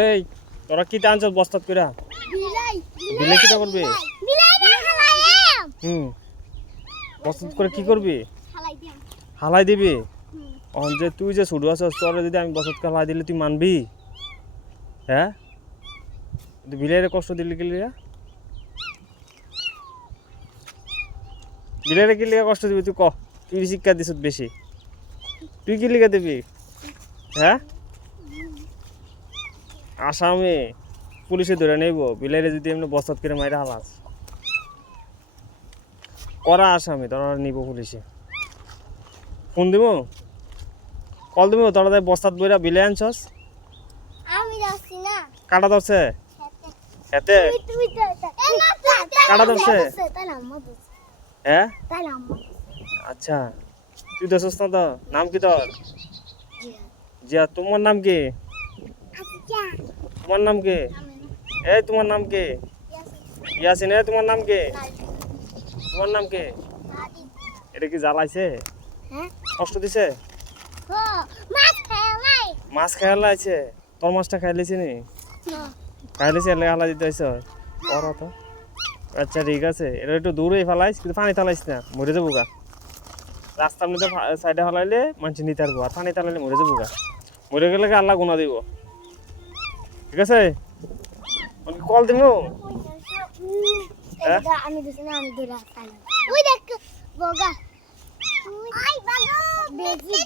এই তোরা কি টানছ বস্তাত কইরা? বিলাই বিলাই কিটা করবি? বিলাই না খালাইয়াম বস্তাত করে কি করবি? খালাই দিম হালাই দিবি? অন যে তুই যে ছোট আছিস তোরে যদি আমি বস্তাত হালাই দিলে তুই মানবি? হ্যাঁ তুই বিলাইরে কষ্ট দিলি কি লিগা? বিলাইরে কি লিগা কষ্ট দিবি তুই ক? তুই শিক্ষা দিছ বেশি, তুই কি লিগা দিবি? হ্যাঁ আসামে পুলিশে ধরে নেব বিলাইরে যদি এমনি বস্তাত করে মাইরা হালাস করা আসামি তোরা নিব পুলিশে। ফোন দিব, কল দিব, তোরা তাই বস্তাত বইরা বিলাই আনছস। আমি যাচ্ছি না কাটা ধরছে এতে তুই কাটা ধরছে তাই না আম্মা ধরছে হ্যাঁ? তাই না আম্মা আচ্ছা তুই ধরছস না তো? নাম কি তোর? জিয়া। তোমার নাম কি? আচ্ছা তোমার নাম কি? এই তোমার নাম কি? ইয়াসিন। এই তোমার নাম কি? তোমার নাম কি? এটা কি জ্বালাইছে? হ্যাঁ কষ্ট দিছে? ও মাছ খাওয়াই মাছ খাইলাইছে? তোর মাছটা খাইলেছি নি? খাইলেছি এলে হালা দিতে হইছ ওরা তো। আচ্ছা ঠিক আছে, এটা একটু দূরেই ফেলাইস কিন্তু পানি তালাইস না, মরে যাবো গা। রাস্তার মধ্যে সাইডে ফেলাইলে মানুষ নিতে পারবো, আর পানি তালাইলে মরে যাবো গা। মরে গেলে আল্লাহ গুণা দিব, ঠিক আছে? কল দিব। আমি দিছি না আমি ধরে ওই দেখ বগা ওই বাগো বেজি